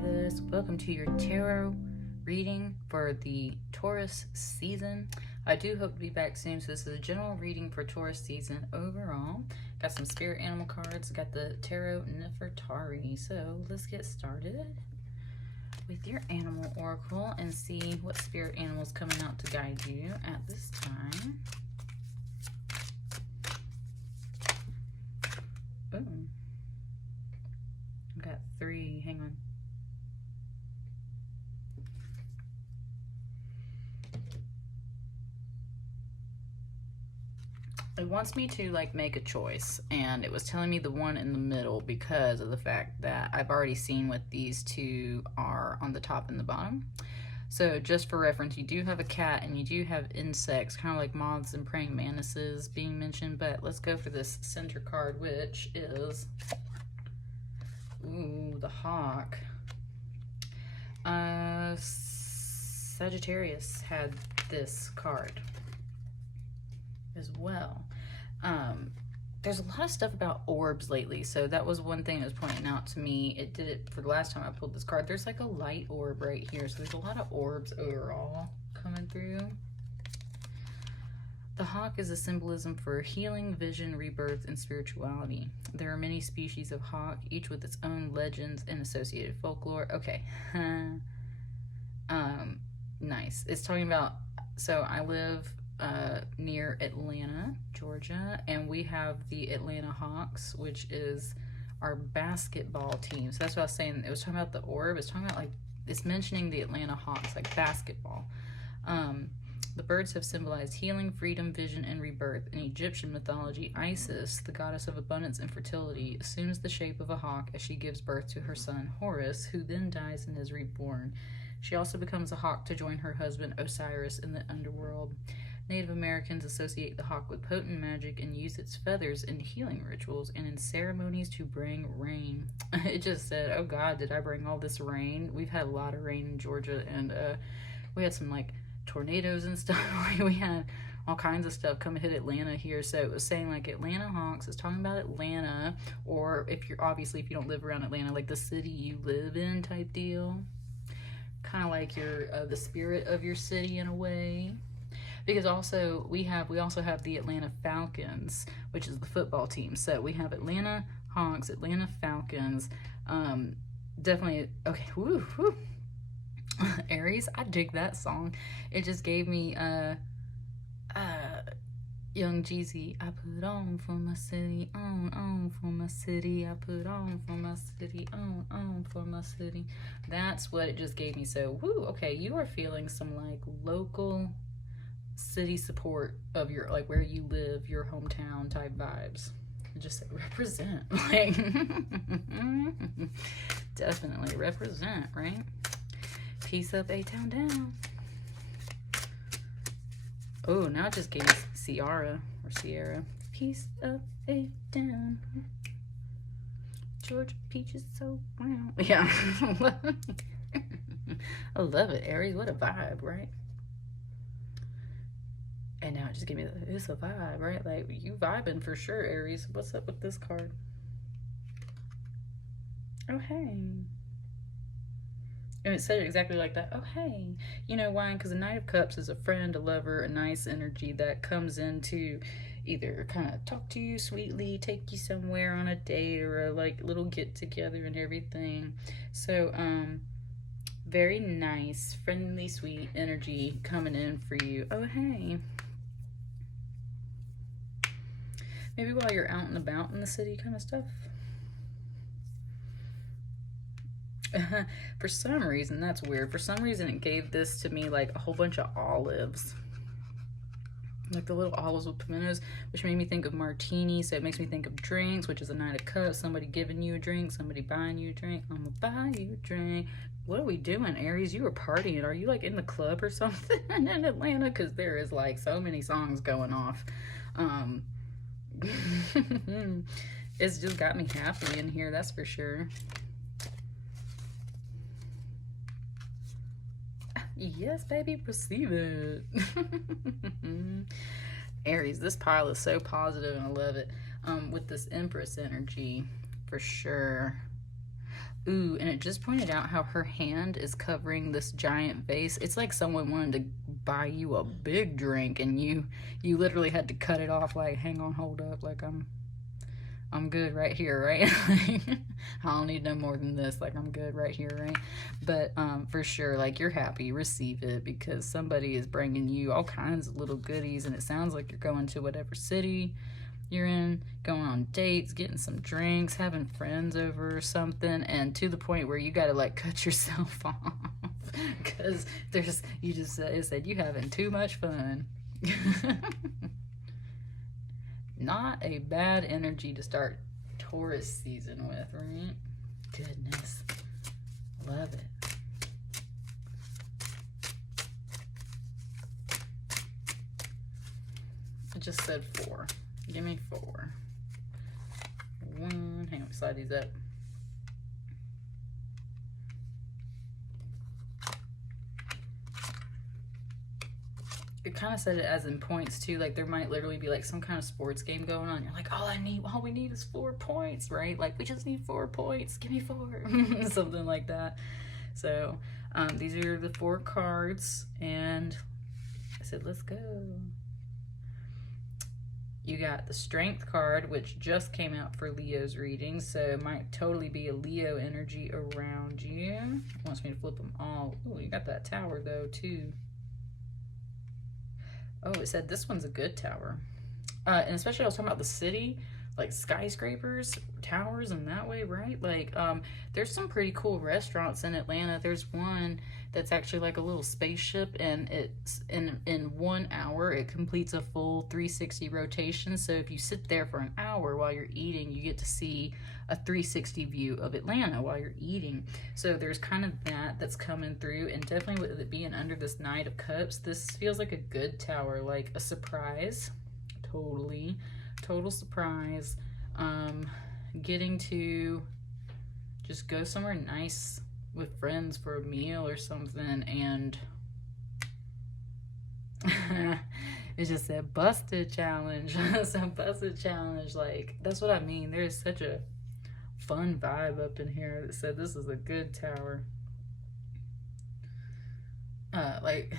fabulous. Welcome to your tarot reading for the Taurus season. I do hope to be back soon. So this is a general reading for Taurus season overall. Got some spirit animal cards. Got the tarot Nefertari. So let's get started with your animal oracle and see what spirit animal is coming out to guide you at this time. Oh, I got three. Hang on. It wants me to like make a choice, and it was telling me the one in the middle because of the fact that I've already seen what these two are on the top and the bottom. So just for reference, you do have a cat and you do have insects, kind of like moths and praying mantises being mentioned, but let's go for this center card, which is, ooh, the hawk. Sagittarius had this card as well. There's a lot of stuff about orbs lately, so that was one thing that was pointing out to me. It did it for the last time I pulled this card. There's like a light orb right here, so there's a lot of orbs overall coming through. The hawk is a symbolism for healing, vision, rebirth, and spirituality. There are many species of hawk, each with its own legends and associated folklore. Okay. Nice. It's talking about, so I live near Atlanta, Georgia, and we have the Atlanta Hawks, which is our basketball team. So that's what I was saying. It was talking about the orb. It's talking about like, it's mentioning the Atlanta Hawks, like basketball. The birds have symbolized healing, freedom, vision, and rebirth. In Egyptian mythology, Isis, the goddess of abundance and fertility, assumes the shape of a hawk as she gives birth to her son Horus, who then dies and is reborn. She also becomes a hawk to join her husband Osiris in the underworld. Native Americans associate the hawk with potent magic and use its feathers in healing rituals and in ceremonies to bring rain. It just said, oh God, did I bring all this rain? We've had a lot of rain in Georgia, and we had some like tornadoes and stuff. We had all kinds of stuff come hit Atlanta here. So it was saying like Atlanta Hawks. It's talking about Atlanta, or if you're obviously, if you don't live around Atlanta, like the city you live in type deal. Kind of like your the spirit of your city in a way. Because also we also have the Atlanta Falcons, which is the football team. So we have Atlanta Hawks, Atlanta Falcons. Definitely okay. Woo, woo. Aries, I dig that song. It just gave me Young Jeezy. I put on for my city, on for my city. I put on for my city, on for my city. That's what it just gave me. So woo, okay, you are feeling some like local city support of your, like where you live, your hometown type vibes. Just say represent, like definitely represent, right? Peace up, A-Town down. Oh, now it just gave me Sierra. Peace up, A-Town. Georgia peaches so brown. Yeah. I love it, Aries. What a vibe, right? And now it just gave me it's a vibe, right? Like, you vibing for sure, Aries. What's up with this card? Oh, hey. And it said it exactly like that. Oh, hey. You know why? Because the Knight of Cups is a friend, a lover, a nice energy that comes in to either kind of talk to you sweetly, take you somewhere on a date, or a like little get together and everything. So, very nice, friendly, sweet energy coming in for you. Oh, hey. Maybe while you're out and about in the city kind of stuff. For some reason, that's weird. For some reason, it gave this to me like a whole bunch of olives. Like the little olives with pimentos, which made me think of martini. So it makes me think of drinks, which is a Knight of Cups. Somebody giving you a drink, somebody buying you a drink. I'm gonna buy you a drink. What are we doing, Aries? You are partying. Are you like in the club or something in Atlanta? Because there is like so many songs going off. It's just got me happy in here, that's for sure. Yes, baby, receive it. Aries, this pile is so positive and I love it. With this Empress energy, for sure. Ooh, and it just pointed out how her hand is covering this giant vase. It's like someone wanted to buy you a big drink and you literally had to cut it off, like, hang on, hold up, like, I'm good right here, right? I don't need no more than this. Like, I'm good right here, right? But for sure, like, you're happy, receive it, because somebody is bringing you all kinds of little goodies, and it sounds like you're going to whatever city you're in, going on dates, getting some drinks, having friends over or something, and to the point where you got to, like, cut yourself off because you just said you having too much fun. Not a bad energy to start Taurus season with, right? Goodness. Love it. I just said 4. Give me 4. 1. Hang on, slide these up. It kind of said it as in points too, like there might literally be like some kind of sports game going on. You're like, all we need is 4 points, right? Like, we just need 4 points. Give me 4. Something like that. So these are the 4 cards, and I said, let's go. You got the Strength card, which just came out for Leo's reading, so it might totally be a Leo energy around you. It wants me to flip them all. Oh, you got that Tower though too. Oh, it said this one's a good tower. And especially I was talking about the city, like skyscrapers, towers, and that way, right? Like, there's some pretty cool restaurants in Atlanta. There's one that's actually like a little spaceship, and it's in 1 hour, it completes a full 360 rotation. So if you sit there for an hour while you're eating, you get to see a 360 view of Atlanta while you're eating. So there's kind of that's coming through, and definitely with it being under this Knight of Cups, this feels like a good tower, like a surprise. Total surprise. Getting to just go somewhere nice with friends for a meal or something, and it just said busted challenge. So busted challenge, like, that's what I mean. There's such a fun vibe up in here that said this is a good tower. Like,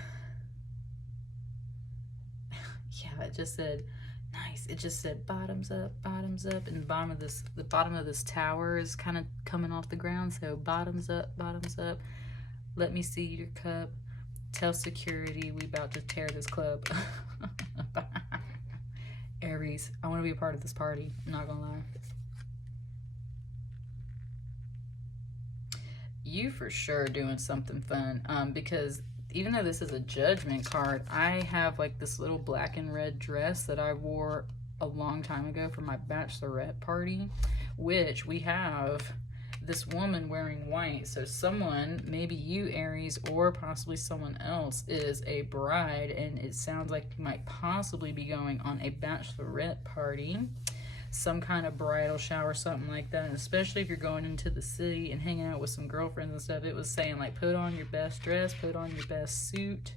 yeah, it just said nice. It just said bottoms up, and the bottom of this tower is kind of coming off the ground. So bottoms up. Let me see your cup. Tell security we about to tear this club. Aries, I want to be a part of this party. I'm not gonna lie. You for sure doing something fun. Because even though this is a Judgment card, I have like this little black and red dress that I wore a long time ago for my bachelorette party, which we have this woman wearing white. So someone, maybe you, Aries, or possibly someone else, is a bride, and it sounds like you might possibly be going on a bachelorette party, some kind of bridal shower, something like that. And especially if you're going into the city and hanging out with some girlfriends and stuff, it was saying like, put on your best dress, put on your best suit.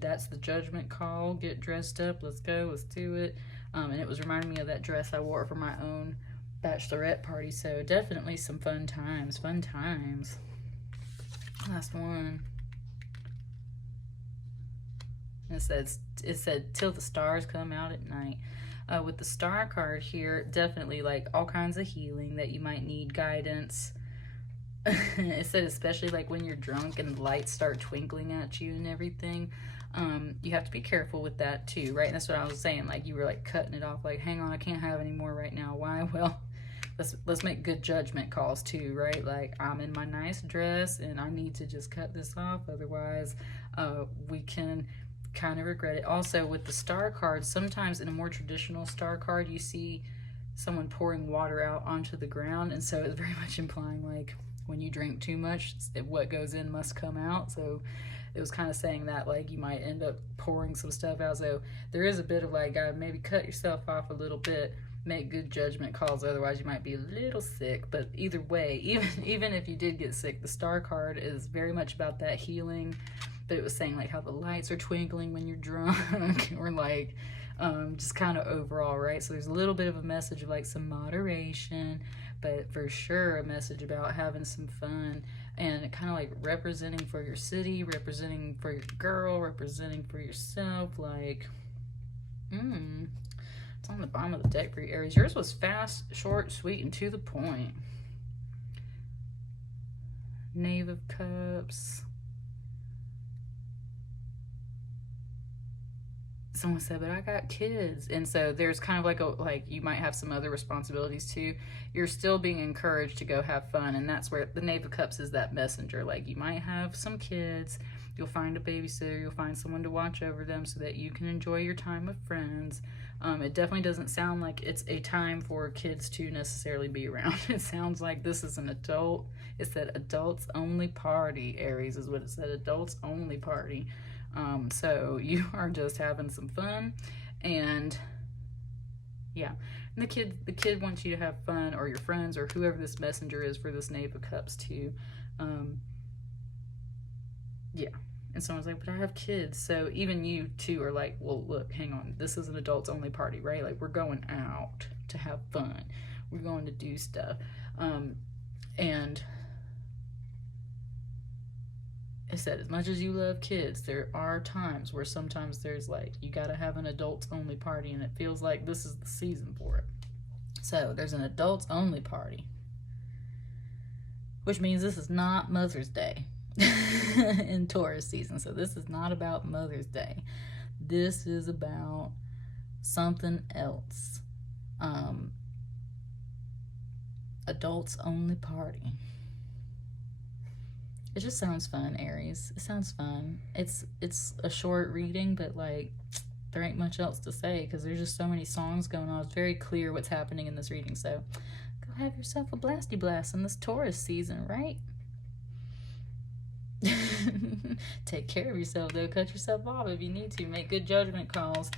That's the Judgment call. Get dressed up. Let's go. Let's do it. And it was reminding me of that dress I wore for my own bachelorette party. So definitely some fun times. Last one. It said till the stars come out at night. With the Star card here, definitely like all kinds of healing that you might need, guidance. It said especially like when you're drunk and the lights start twinkling at you and everything. You have to be careful with that too, right? And that's what I was saying, like you were like cutting it off, like, hang on, I can't have any more right now. Why? Well, let's make good judgment calls too, right? Like, I'm in my nice dress and I need to just cut this off, otherwise we can kind of regret it. Also with the Star card, sometimes in a more traditional Star card you see someone pouring water out onto the ground, and so it's very much implying like when you drink too much, what goes in must come out. So it was kind of saying that like you might end up pouring some stuff out. So there is a bit of like, gotta maybe cut yourself off a little bit, make good judgment calls, otherwise you might be a little sick. But either way, even if you did get sick, the Star card is very much about that healing. But it was saying like how the lights are twinkling when you're drunk, or like just kind of overall, right? So there's a little bit of a message of like some moderation, but for sure a message about having some fun and kind of like representing for your city, representing for your girl, representing for yourself. Like, it's on the bottom of the deck for you, Aries. Yours was fast, short, sweet, and to the point. Knave of Cups. Someone said, but I got kids. And so there's kind of like you might have some other responsibilities too. You're still being encouraged to go have fun. And that's where the Knave of Cups is that messenger. Like, you might have some kids. You'll find a babysitter. You'll find someone to watch over them so that you can enjoy your time with friends. It definitely doesn't sound like it's a time for kids to necessarily be around. It sounds like this is an adult. It said adults only party, Aries is what it said. Adults only party. So you are just having some fun, and yeah, and the kid wants you to have fun, or your friends, or whoever this messenger is for this Knave of Cups too. Yeah, and someone's like, but I have kids. So even you too are like, well, look, hang on, this is an adults only party, right? Like, we're going out to have fun, we're going to do stuff, and it said, as much as you love kids, there are times where sometimes there's like, you got to have an adults only party, and it feels like this is the season for it. So there's an adults only party, which means this is not Mother's Day in Taurus season. So this is not about Mother's Day. This is about something else. Adults only party. It just sounds fun, Aries. It sounds fun. It's a short reading, but like, there ain't much else to say because there's just so many songs going on. It's very clear what's happening in this reading. So go have yourself a blasty blast in this Taurus season, right? Take care of yourself though. Cut yourself off if you need to. Make good judgment calls.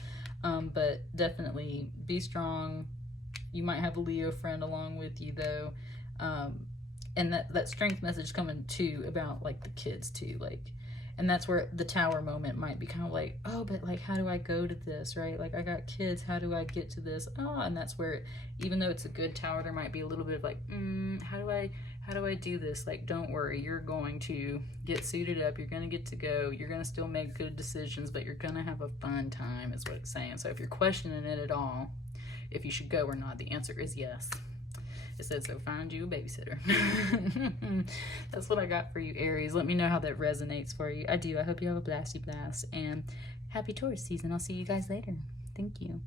But definitely be strong. You might have a Leo friend along with you though. And that strength message coming too about like the kids too, like, and that's where the Tower moment might be kind of like, oh, but like, how do I go to this, right? Like, I got kids, how do I get to this? Oh, and that's where, even though it's a good tower, there might be a little bit of like, how do I do this? Like, don't worry, you're going to get suited up, you're going to get to go, you're going to still make good decisions, but you're going to have a fun time is what it's saying. So if you're questioning it at all, if you should go or not, the answer is yes. It said, so find you a babysitter. That's what I got for you, Aries. Let me know how that resonates for you. I do. I hope you have a blasty blast. And happy Taurus season. I'll see you guys later. Thank you.